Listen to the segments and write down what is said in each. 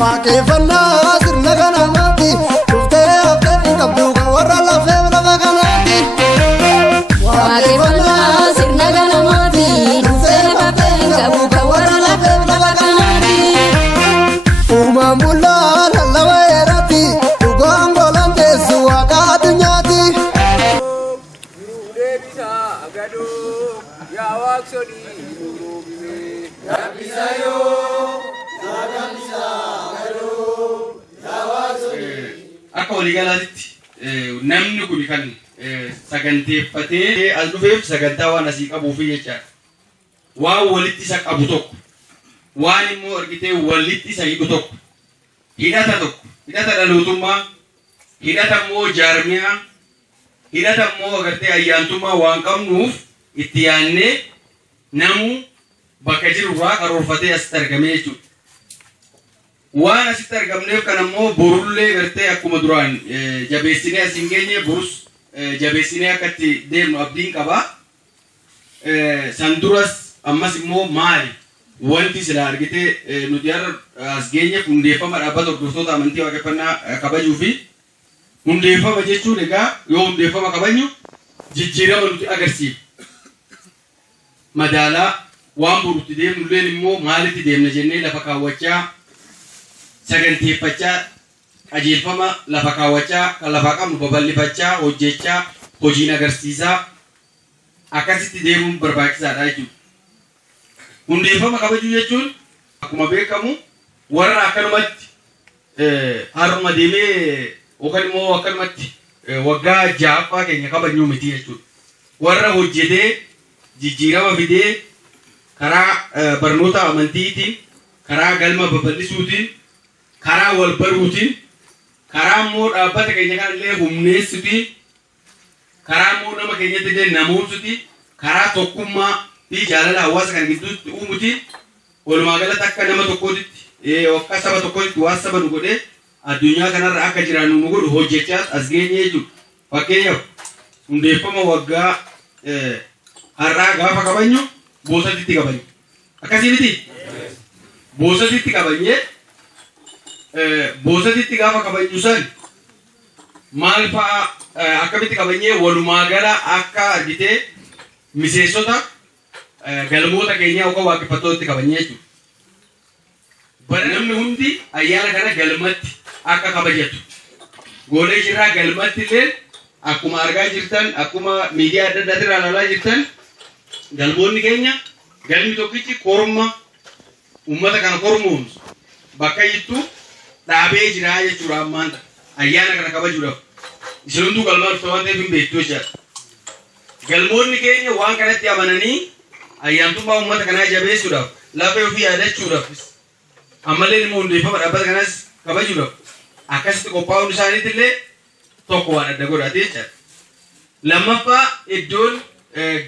Waaqeffannaa sirna kanamaatti dhuftee haftee qabdu kan warra lafee lafa kanaatti. Waaqeffannaa sirna kanamaatti dhuftee haftee qabdu kan warra lafee lafa kanaatti. Uumaan bullaa lallawa eeratti dhugaan golaan teessu waaqa addunyaatti. Deebisaa agadoo yaa waaqsonii duruumee yaabisaayoo. Akka waliigalaatti namni kun kan saganteeffatee as dhufeef sagantaa waan asii qabuufi jechaadha. Waan walitti isa qabu tokko, waan immoo argitee walitti isa hidhu tokko, hidhata dhalootummaa, hidhata immoo jaarmiyaa, hidhata immoo agartee ayyaantummaa waan qabnuuf itti yaannee namuu bakka jirurraa karoorfatee asitti argamee jechuudha. Waan asitti argamneef kan ammoo borullee gartee akkuma duraan jabeessinee as hin geenye borus jabeessinee akka itti deemnu abdiin qaba. San duras ammas immoo maali wanti sila argitee nuti har'a as geenye hundeeffama dhaabbata hordoftoota amantii waaqeffannaa kabajuu fi hundeeffama jechuun egaa yoo hundeeffama kabajnu jijjiirama nuti agarsiifu. Madaalaa waan borutti deemnulleen immoo maalitti deemna jennee lafa kaawwachaa saganteeffachaa qajeelfama lafa kaawwachaa kan lafa qabnu babal'ifachaa hojjechaa hojiin agarsiisaa akkasitti deemuun barbaachisaadha jechuudha. Hundeeffama kabajuu jechuun akkuma beekamu warra akkanumatti har'uma deemee yookaan immoo akkanumatti waggaa ja'affaa keenya kabajnuu miti jechuudha. Warra hojjetee jijjiirama fidee karaa barnoota amantiitiin karaa galma babal'isuutiin karaa wal baruutiin karaa immoo dhaabbata keenya kanallee humneessuutiin karaa immoo nama keenyatti illee namoomsuutiin karaa tokkummaa fi jaalala hawaasa kan gidduutti uumuutiin walumaa galatti akka nama tokkootitti akka saba tokkootitti waan saba nu godhee addunyaa kanarra akka jiraannu nu godhu hojjechaas as geenye jechuudha. Fakkeenyaaf hundeeffama waggaa har'aa gaafa kabajnu boosatitti kabajnu. Akkasii miti? Boosatitti kabajnee boosatitti gaafa kabajnu san maal fa'a akkamitti kabajnee walumaa gala akka argitee miseensota galmoota keenyaa yookaan waaqeffattootatti kabajnee jechuudha. Bara namni hundi ayyaana kana galmatti akka kabajatu goonee jirraa galmatti illee akkuma argaa jirtan akkuma miidiyaa adda addaatti ilaalaa jirtan galmoonni keenya galmi tokkichi korma uummata kana kormuun bakka jirtu dhaabee jira jechuudha. Ammaan ayyaana kana kabajuudhaaf isin hunduu galmaa dhufte waan ta'eef hin beektu jechaadha. Galmoonni keenya waan kanatti amananii ayyaantummaa uummata kanaa jabeessuudhaaf lafee ofii yaadachuudhaaf ammallee immoo hundeeffama dhaabbata kanaas kabajuudhaaf akkasitti qophaa'uun isaaniitti illee tokko waan adda godhate jechaadha. Lammaffaa iddoon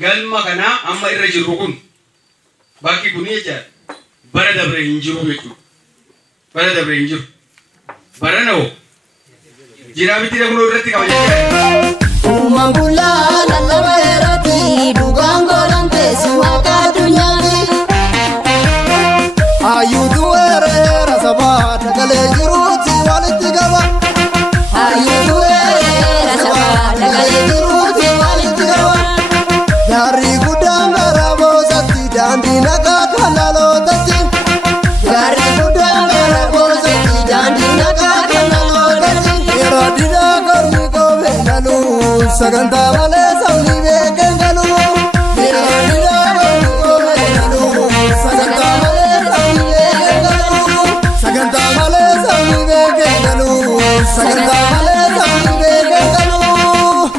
galma kanaa amma irra jirru kun bakki kun jechaadha bara dabre hin jiru jechuudha. Bara dabre hin jiru. Bara na'o jiraa miti kunoo irratti kabajachaa. Uumaan bullaa lallawa eeratti dhugaan golaan teessu waaqa addunyaatti. Hayyuutu weerara sabaa dagalee jiruuti walitti qaba. Hayyuutu weerara sabaa dagalee jiruuti walitti qaba. Gaarii guddaan gara boosatti daandii nagaa kan dhalootatti. Gaarii guddaan gara boosatti daandii nagaa kan dhalootatti. Yeroo didhaa kormi koomee galuu sagantaa malee sabni beekee galuu. Yeroo didhaa kormi koomee galuu sagantaa malee sabni beekee galuu. Sagantaa malee sabni beekee galuu. Sagantaa malee sabni beekee galuu.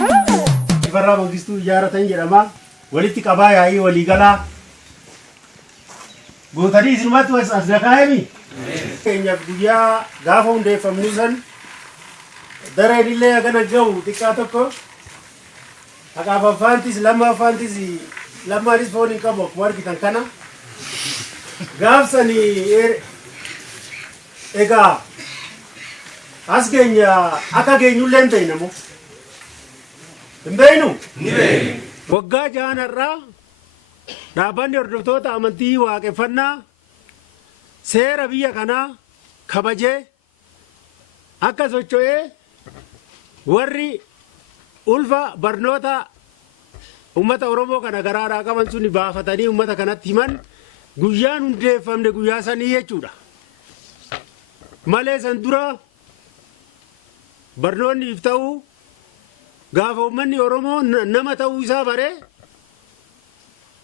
Ifarraa Mangistuu ijaaratan jedhama. Walitti qabaa yaa'ii waliigalaa. Gootanii isinumatti as dakaa'emi. Keenyaaf guyyaa gaafa hundeeffamnu san dareen illee hagana gahu xiqqaa tokko haqaafaffaantis lammaffaantis lammaanis foon hin qabu akkuma argitan kana gaafsanii egaa as keenya akka geenyullee hin ta'in ammoo hin beeynu. Waggaa jahanarraa dhaabbanni hordoftoota amantii waaqeffannaa seera biyya kanaa kabajee akka socho'ee warri ulfa barnoota ummata Oromoo kana garaadhaa qaban sun baafatanii ummata kanatti himan guyyaan hundeeffamne guyyaa sanii jechuudha. Malee san dura barnoonni if ta'uu gaafa ummanni Oromoo nama ta'uu isaa baree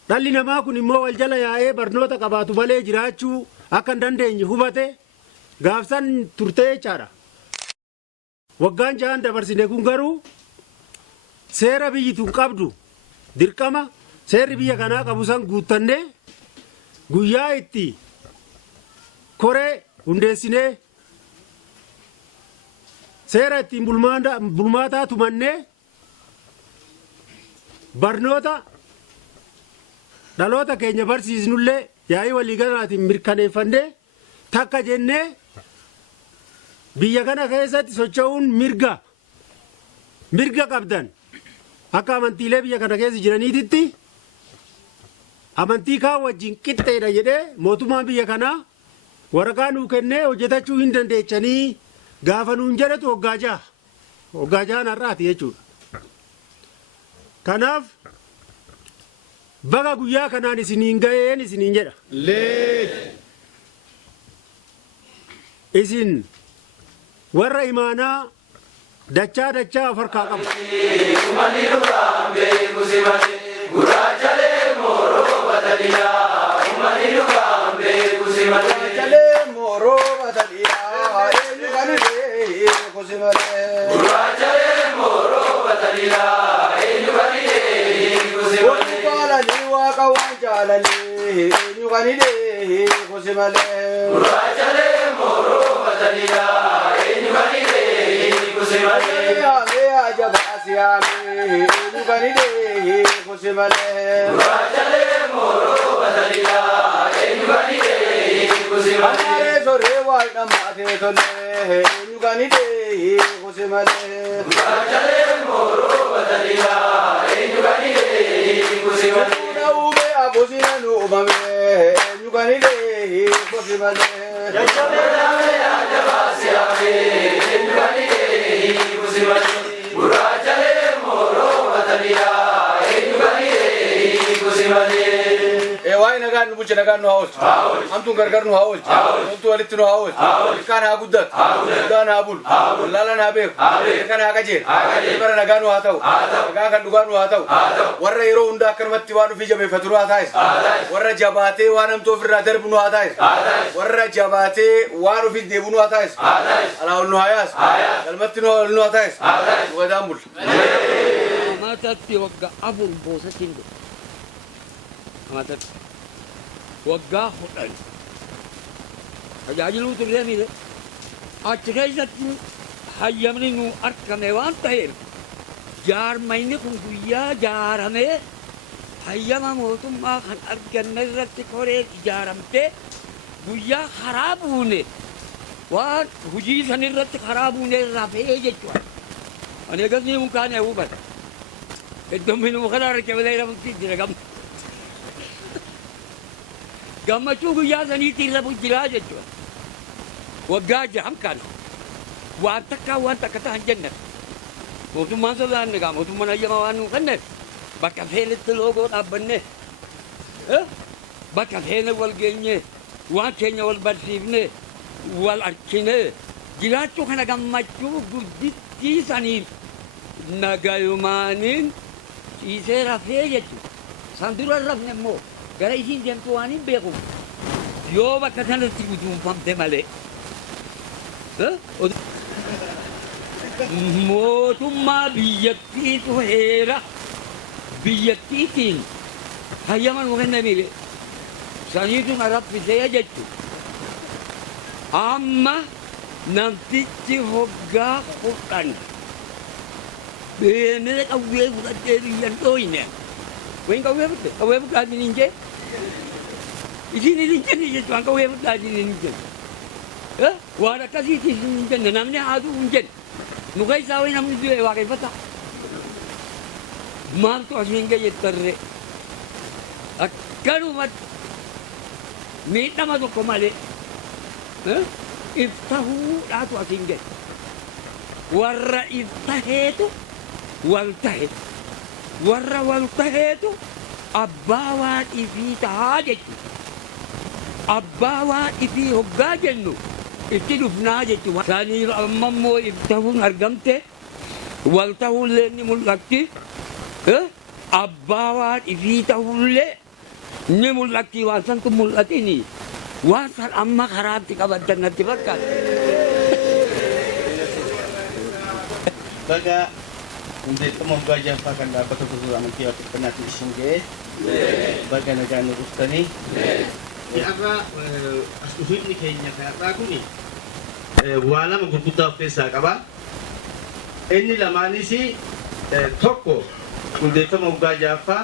dhalli namaa kun immoo wal jala yaa'ee barnoota qabaatu malee jiraachuu akka hin dandeenye hubate gaafsan turtee jechaadha. Waggaan 6 dabarsine kun garuu seera biyyi tun qabdu dirqama seerri biyya kanaa qabu san guuttannee guyyaa itti koree hundeessinee seera ittiin bulmaataa tumannee barnoota dhaloota keenya barsiisnullee yaa'ii waliigalaatiin mirkaneeffannee takka jennee biyya kana keessatti socho'uun mirga qabdan akka amantiilee biyya kana keessa jiraniititti amantii kaan wajjin qixxeedha jedhee mootummaan biyya kanaa waraqaa nuu kennee hojjetachuu hin dandeechanii gaafa nuun jedhetu waggaa 6 har'aati jechuudha. Kanaaf baga guyyaa kanaan isiniin ga'een isiniin jedha. Isin warra imaanaa dachaa of harkaa qabu. Wai nagaan nu bulche nagaan nu haoolchu hamtuun gargar nu haoolchu loltuu walitti nu haoolchu ilkaan haa guddatu guddaan haa bulu wallaalaan haa beeku ilkaan haa qajeelu bara nagaa nu haa ta'u nagaa kan dhugaa nu haa ta'u warra yeroo hundaa akkanumatti waan ofii jabeeffatu nu haa taasisu warra jabaatee waan hamtuu ofirraa darbu nu haa taasisu warra jabaatee waan ofii deebu nu haa taasisu alaa ol nu haa yaasu galmatti nu haa taasisu dhugaadhaan bulu. Amatatti waggaa 4 boosatiin godhu. Amatatti waggaa 10 tajaajiluu turre mire achi keessatti hayyamni nu argame waan ta'eef jaarmayni kun guyyaa ijaaramee hayyama mootummaa kan arganne irratti koreen ijaaramtee guyyaa karaa buune waan hujii san irratti karaa buune rafee jechuudha. Ani eegasni mukaan hubata. Eddomini mukaan argamee ramti jira gam. Gammachuu guyyaa saniitiin rafu jiraa jechuudha. Waggaa 6 kana waan takka ta'an jenne mootummaan sodaanne gaa mootummaan hayyama waan nu kenne bakka feenetti loogoo dhaabbanne bakka feene wal geenye waan keenya wal barsiifne wal argine jiraachuu kana gammachuu guddittii saniif nagayumaaniin ciisee rafee jechuudha. San dura rafne immoo gara isiin deemtu waan hin beeku yoo bakka sanatti guduunfamte malee mootummaa biyyattiitu heera biyyattiitiin hayyama nu kennamire saniitu na raffisee jechuudha. Amma namtichi hoggaa 10 beemee qawwee fudhatee biyyan dhooyne wayin qawwee fudhaatiin hin jee isin hin jenne jechuudha qawwee fudhaatiin hin jenne waan akkasiitiin hin jenne namni haaduu hin jenne nu keessaa wayi namni du'e waaqeffata maaltu asiin ga'e jettarree akkanumatti miidhama tokko malee iftahuu dhaatu asiin gadi. Warra iftaheetu wal tahe. Warra wal taheetu abbaa waan ifii tahaa jechuudha. Abbaa waan ifii hoggaa jennu itti dhufnaa jechuudha. Isaanii amma immoo iftahuun argamte wal tahullee ni mul'atti. Abbaa waan ifii tahullee ni mul'atti waan santu mul'atini. Waan san amma karaatti qabattan natti fakkaata. Baga hundeeffama waggaa jaffaa kan dhaabbata gurgura amantii waaqeffannaatiin isin ga'ee baga nagaan dhuftanii. Har'a as dhufiinni keenya har'aa kuni waa lama gurguddaa of keessaa qaba. Inni lamaanis tokko hundeeffama waggaa jaffaa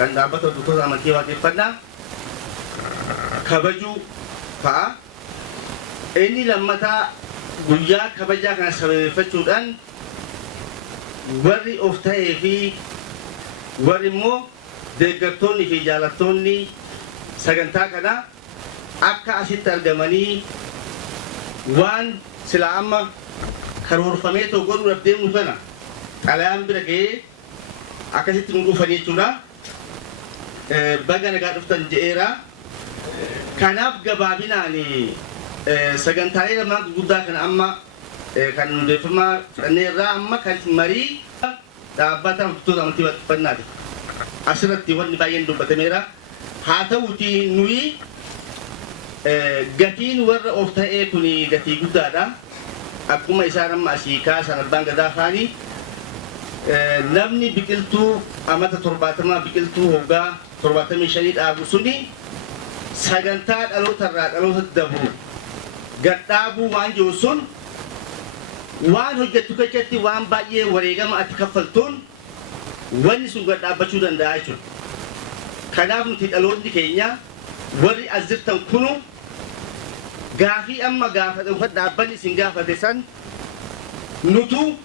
kan dhaabbata gurgura amantii waaqeffannaa kabajuu fa'a. Inni lammataa guyyaa kabajaa kana sababeeffachuudhaan warri of ta'ee fi warri immoo deeggartoonni fi jaalattoonni sagantaa kana akka asitti argamanii waan silaa amma karoorfamee tokko godhuudhaaf deemnu kana xalayaan bira ga'ee akkasitti nu dhufan jechuudha. Baga nagaa dhuftan je'eera. Kanaaf gabaabinaan sagantaalee lamaan gurguddaa kana amma kan hundeeffamaa fudhannee irraa amma kan marii dhaabbata hordoftoota amantii waaqeffannaati. Asirratti wanni baay'een dubbatameera. Haa ta'uuti nuyi gatiin warra of ta'ee kun gatii guddaadha. Akkuma isaan amma asii kaasan abbaan gadaa faanii namni biqiltuu amata 70 biqiltuu hoggaa 75 dhaabu suni sagantaa dhalootarraa dhalootatti dabru gadhaabuu waan jiru sun waan hojjettu keessatti waan baay'ee wareegama ati kaffaltuun wanni sun gadhaabachuu danda'a jechuudha. Kanaaf nuti dhaloonni keenya warri as jirtan kunu gaafii amma gaafatan dhaabbanni isin gaafate san nutu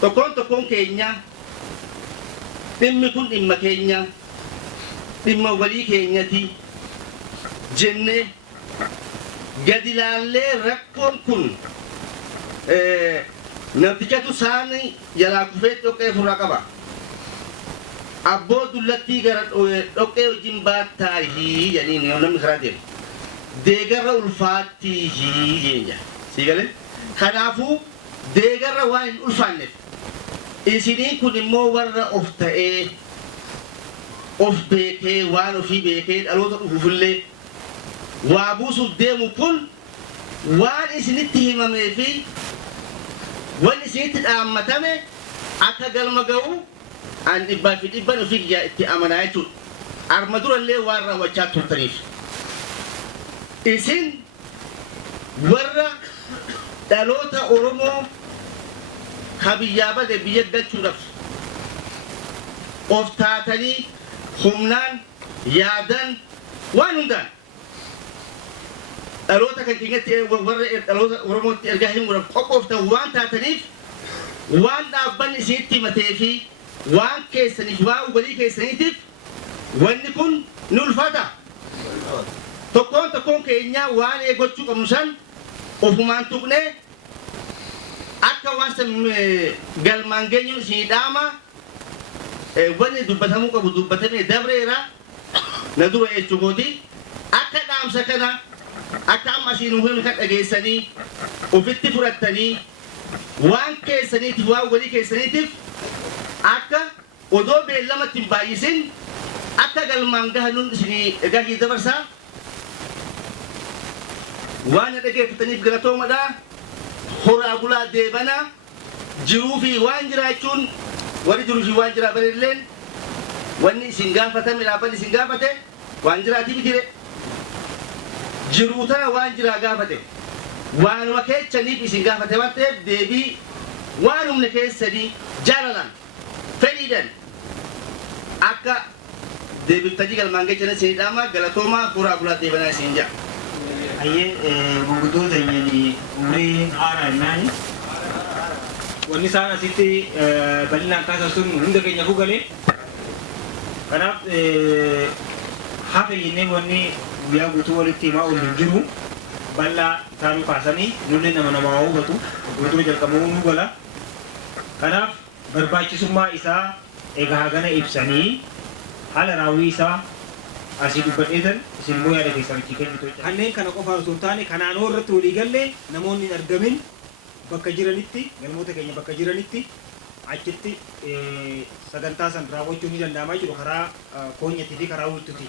tokkoon keenya dhimmi kun dhimma keenya dhimma walii keenyati jennee gadi laallee rakkoon kun namtichatu saani jalaa kufee dhoqqee furraa qaba. Abboo dullattii gara dhoqqee wajjin baattaayi jedhanii namni karaa deemu. Deegarra ulfaattii jenja. Sii galee? Kanaafuu deegarra waan hin ulfaanneef isiniin kun immoo warra of ta'ee of beekee waan ofii beekee dhaloota dhufuufillee waa buusuuf deemu kun waan isinitti himamee fi waan isinitti dhaammatame akka galma ga'u an dhibbaa fi dhibban ofii itti amanaa jechuudha. Arma durallee waan raawwachaa turtaniif. Isin warra dhaloota Oromoo ka biyyaa bade biyya galchuudhaaf of taatanii humnaan yaadan waan hundaan dhaloota kan keenyatti warra dhaloota Oromootti ergaa himuudhaaf qophooftan waan taataniif waan dhaabbanni isinitti himatee fi waan keessaniif waan walii keessaniitiif wanni kun ni ulfaata. Tokkoon keenya waan eeggachuu qabnu san ofumaan tuqnee akka waan galmaan geenyu isinii dhaama wanni dubbatamuu qabu dubbatamee dabreera na dura jechuukooti. Akka dhaamsa kana akka amma isin humna kan dhageessanii ofitti fudhattanii waan keessaniitiif waan walii keessaniitiif akka odoo beellamatti hin baay'isin akka galmaan gahanuun isinii gahii dabarsaa waan dhageeffataniif galatoomadha. Horaa bulaa deebana jiruu fi waan jiraachuun warri jiruu fi waan jiraa bareedleen wanni isin gaafatame dhaabbanni isin gaafate waan jiraatii bitire jiruu tana waan jiraa gaafate waanuma keessaniif isin gaafate waan ta'eef deebii waan humna keessanii jaalalaan fedhiidhaan akka deebiftanii galmaan geechana isinii dhaama galatoomaa horaa bulaa deebanaa isin jaa. Ayyee gurguddoota inni umrii haaraa jennaani wanni isaan asitti bal'inaan kaasan sun hunda keenya fugalee kanaaf hafe jennee wanni guyyaa guutuu walitti himaa ol hin jiru bal'aa taanuu kaasanii nullee nama hubatu hubatu jalqabuu nu gola. Kanaaf barbaachisummaa isaa egaa hagana ibsanii haala raawwii isaa asii dubbadheetan isin immoo yaada keessan itti kennitu. Kanneen kana qofa osoo hin taane kanaanoo irratti walii gallee namoonni hin argamin bakka jiranitti galmoota keenya bakka jiranitti achitti sagantaa san raawwachuun ni danda'ama jiru karaa koonyatii fi karaa wultuuti.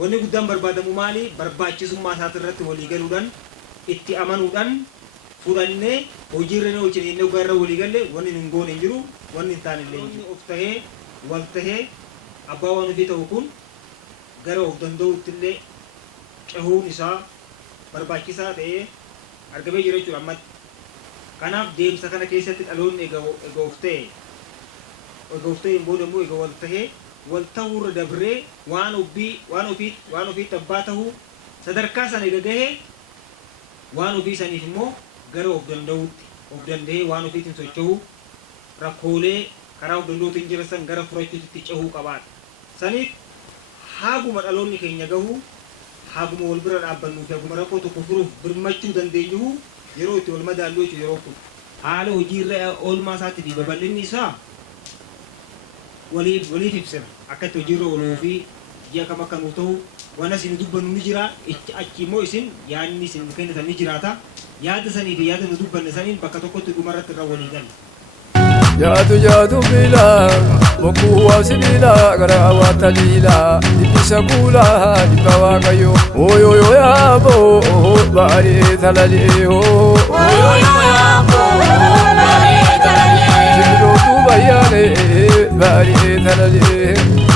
Wanni guddaan barbaadamu maali? Barbaachisummaa isaati irratti walii galuudhaan itti amanuudhaan fudhannee hojiirra ni oolchine inni ogaarra walii galle wanni hin goone hin jiru wanni hin taane illee hin jiru. Of tahee wal tahee abbaa waan ofii ta'u kun gara of danda'uutti illee cahuun isaa barbaachisaa ta'ee argamee jira jechuudha ammatti. Kanaaf deemsa kana keessatti dhaloonni egaa of ta'e booda immoo egaa wal ta'uurra dabree waan ofii abbaa ta'uu sadarkaa sana egaa gahee waan ofii saniif immoo gara of danda'uutti of danda'ee waan ofiitiin socho'uu rakkoolee karaa of danda'uutiin jira san gara furachuutti cehuu qabaadha. Saniif haaguma dhaloonni keenya gahu haaguma wal bira dhaabbannuu fi haaguma rakkoo tokko furuuf birmachuu dandeenyu yeroo itti wal madaallu jechuudha yeroo kun haala hojiirra oolmaa isaatti fi babal'inni isaa waliif ibsina akkatti hojiirra ooluu fi ji'a kam akka nuuf ta'u waan isin dubbannu ni jira achi immoo isin yaadni isin kennitan ni jiraata yaada sanii fi yaada nu dubbanne saniin bakka tokkotti dhumarratti irra walii galle. Jaatu bila mokuwa sibila gara wata lila ibisa kula dibawa kayo oyo yo ya bo bari talali ho oyo yo ya bo bari talali jido tu bayane bari talali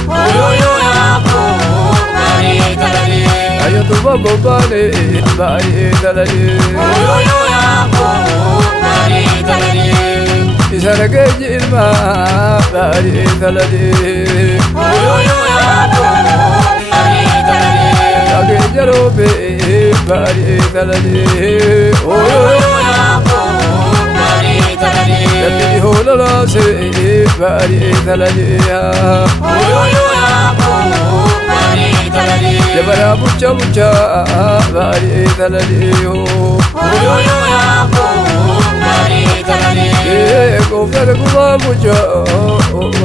oyo yo ya bo bari talali ayo tu babo bale bari talali oyo yo ya bo bari talali Isarage jirma bari talade oyo yo ya bo bari talade age jarobe bari talade oyo yo ya bo bari talade yati holala se bari talade oyo yo ya bo bari talade jabara bucha bari talade oyo yo ya bo bari talade go fer guba mucho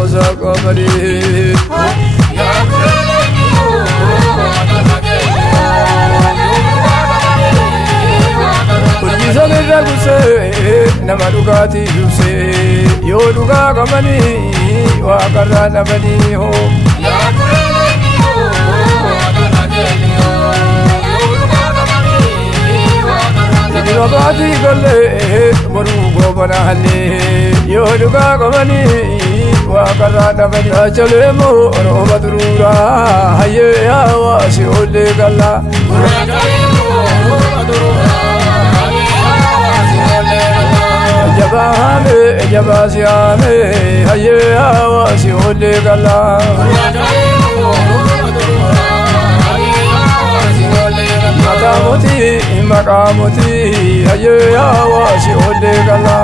oza kamari ya kule yo Ujisa le raguse namadugati yuse yo duga kamani wa karana bani ho ya kule yo Nagati galle moru gobana halle yo duga kamani wa karana bani chale mo ro badrura haye awa si ole galla chale mo ro badrura haye awa si ole galla jaba siame haye awa si ole galla chale mo ro badrura Makamoti aye awa si ode gala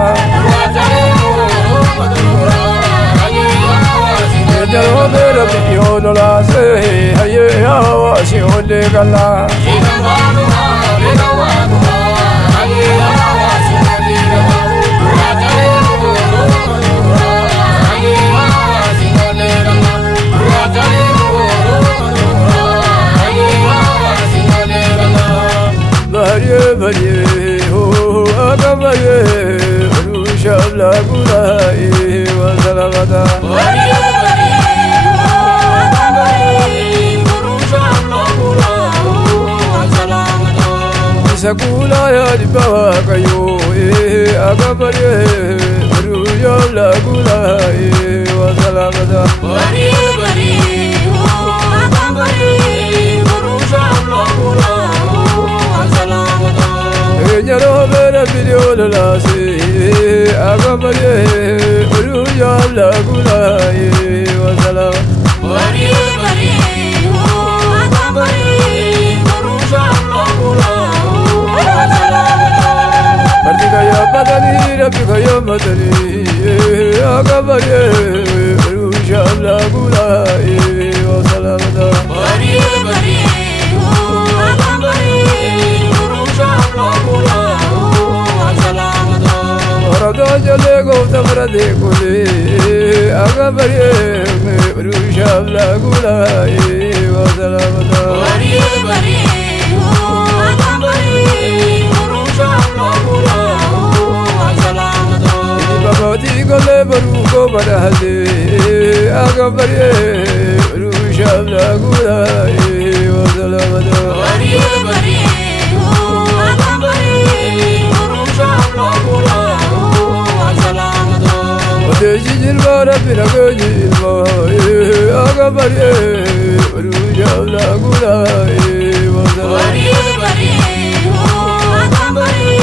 Jaro bera biyo dola se aye awa si ode gala Bariye ho agamaye rusha la gulai wa salamata Bariye ho agamaye rusha la gulai wa salamata Sakula ya dibawa kayo agamaye rusha la gulai wa salamata Bariye ho agamaye rusha la gulai Nyaro bera video la se agamaye ruya la gulai wa salam bari ho agamaye ruya la gulai wa salam Bardika ya badani rabbika ya madani agamaye ruya la gulai wa salam bari ho agamaye ruya de kule agabare rusha la gula wa salamata Bari bari ho agabare rusha la gula wa salamata babati kule baru ko barahde agabare rusha la gula wa salamata Bari bari ho agabare rusha la gula wa salamata Dejil bara piragil ba agabare rusha la gula wa Bari salamata bari ho agabare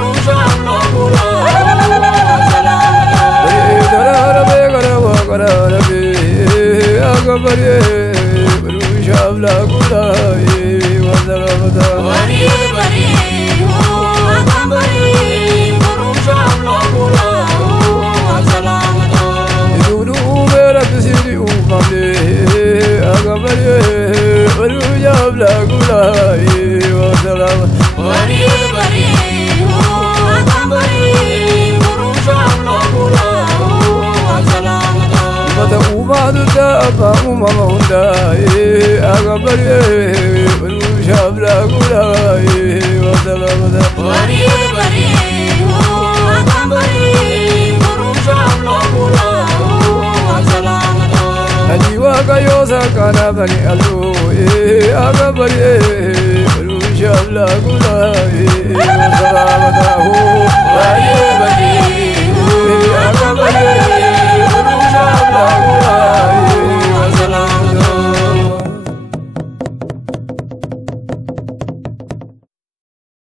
rusha la gula wa salamata Garara be garara be agabare rusha la gula wa salamata Bari bari ho agabare rusha la gula wa salamata Dunu mera tisiri umamne agabare rusha la gula wa salamata Bari bari ho agabare rusha la gula wa salamata Mata umadu ta apa umama hunda agabare rusha la gula wa salamata Bari bari ho agabare rusha la gula wa salamata Ajiwa kayo sakana bani alu agabare rusha la gula wa salamata